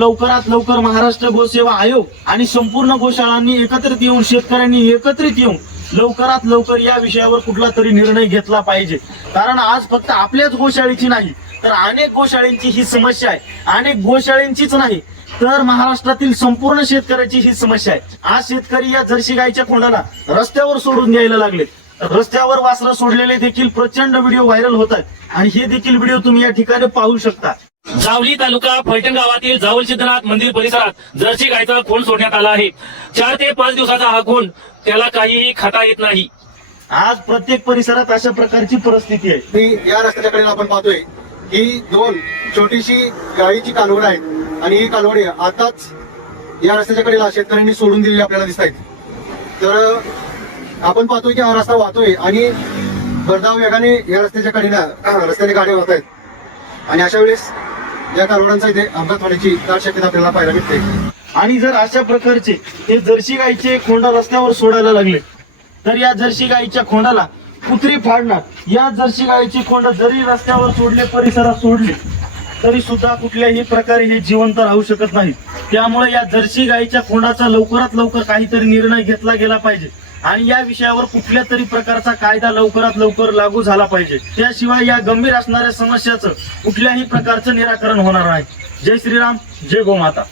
लवकरात लवकर महाराष्ट्र गोसेवा आयोग आणि संपूर्ण गोशाळांनी एकत्रित येऊन शेतकऱ्यांनी एकत्रित येऊन लवकरात लवकर या विषयावर कुठला तरी निर्णय घेतला पाहिजे। कारण आज फक्त आपल्याच गोशाळेची नाही तर अनेक गोशाळेंची ही समस्या आहे। अनेक गोशाळेंचीच नाही तर महाराष्ट्रातील संपूर्ण शेतकऱ्याची ही समस्या आहे। आज शेतकरी या जर्सी गायच्या खोंडाला रस्त्यावर सोडून द्यायला लागले। रस्त्यावर वासरं सोडलेले देखील प्रचंड व्हिडिओ व्हायरल होतात आणि हे देखील व्हिडिओ तुम्ही या ठिकाणी पाहू शकता। जावली तालुका फलटण गावातील जावल सिद्धनाथ मंदिर परिसरात जर्सी गायचा खोंड सोडण्यात आला आहे। 4 ते 5 दिवसाचा हा खोंड त्याला काहीही खाता येत नाही। आज प्रत्येक परिसरात अशा प्रकारची परिस्थिती आहे। या रस्त्याच्या कडेला आपण पाहतोय ही 2 छोटीशी गायीची कालवड आहेत आणि ही कालवडी आताच या रस्त्याच्या कडेला शेतकऱ्यांनी सोडून दिलेली आपल्याला दिसत आहेत। तर आपण पाहतोय की हा रस्ता वाहतोय आणि भरधाव वेगाने या रस्त्याच्या कडेला रस्त्याने गाड्या वाहत आहेत आणि अशा वेळेस या कालवडांचा इथे अपघात होण्याची दाट शक्यता आपल्याला पाहायला मिळते। आणि जर अशा प्रकारचे हे जर्सी गायीचे खोंड रस्त्यावर सोडायला लागले तर या जर्सी गायीच्या खोंडाला कुत्री फाडणार। या जर्सी गायीचे खोंड जरी रस्त्यावर सोडले परिसरात सोडले तरी सुद्धा कुठल्याही प्रकारे हे जिवंत राहू शकत नाही। त्यामुळे या जर्सी गायीच्या खोंडाचा लवकरात लवकर काहीतरी निर्णय घेतला गेला पाहिजे आणि या विषयावर कुठल्या तरी प्रकारचा कायदा लवकरात लवकर लागू झाला पाहिजे। त्याशिवाय या गंभीर असणाऱ्या समस्याचं कुठल्याही प्रकारचं निराकरण होणार नाही। जय श्रीराम, जय गोमाता।